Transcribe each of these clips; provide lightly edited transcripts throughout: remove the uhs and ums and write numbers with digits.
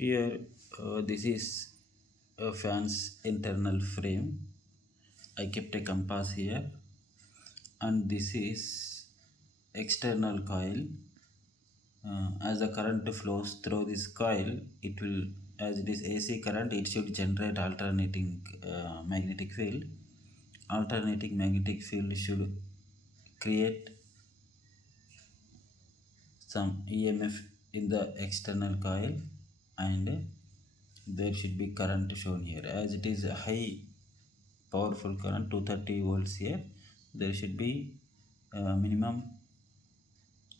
Here, this is a fan's internal frame. I kept a compass here, and this is external coil. As the current flows through this coil, it will, as it is AC current, it should generate alternating magnetic field. Alternating magnetic field should create some EMF in the external coil, and there should be current shown here. As it is a high powerful current 230 volts here, there should be minimum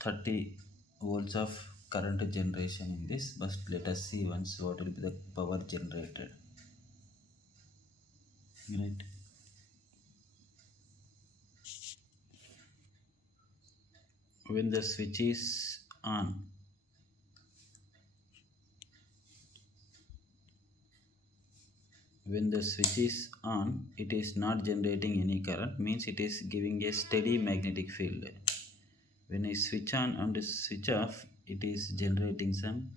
30 volts of current generation in this. But let us see once what will be the power generated, right? When the switch is on, it is not generating any current, means it is giving a steady magnetic field. When I switch on and switch off, it is generating some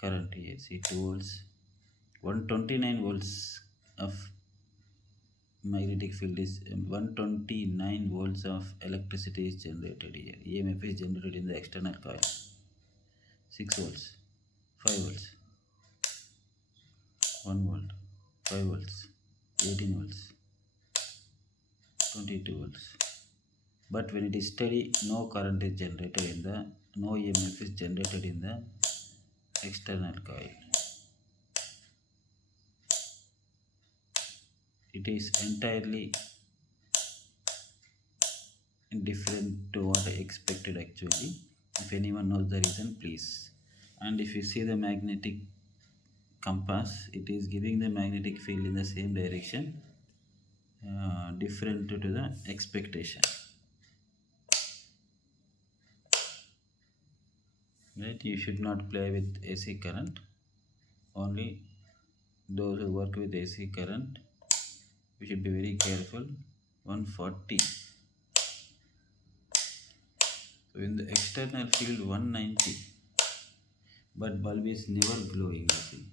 current here. See, 2 volts, 129 volts of magnetic field is 129 volts of electricity is generated here. EMF is generated in the external coil. 6 volts, 5 volts, 1 volt, 5 volts, 18 volts, 22 volts. But when it is steady, no current is generated in the, no EMF is generated in the external coil. It is entirely different to what I expected actually. If anyone knows the reason, please. And if you see the magnetic compass, it is giving the magnetic field in the same direction, different to the expectation, right? You should not play with AC current. Only those who work with AC current, we should be very careful. 140. So in the external field 190, but bulb is never glowing. You see,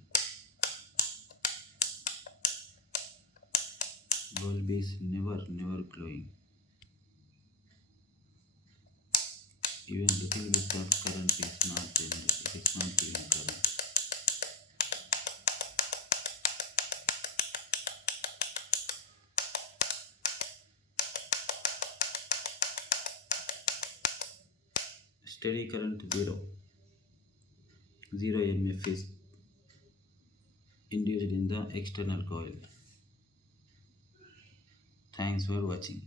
bulb is never glowing. Even little bit of current is not generated. It is not giving current. Steady current 0. Zero EMF is induced in the external coil. Thanks for watching.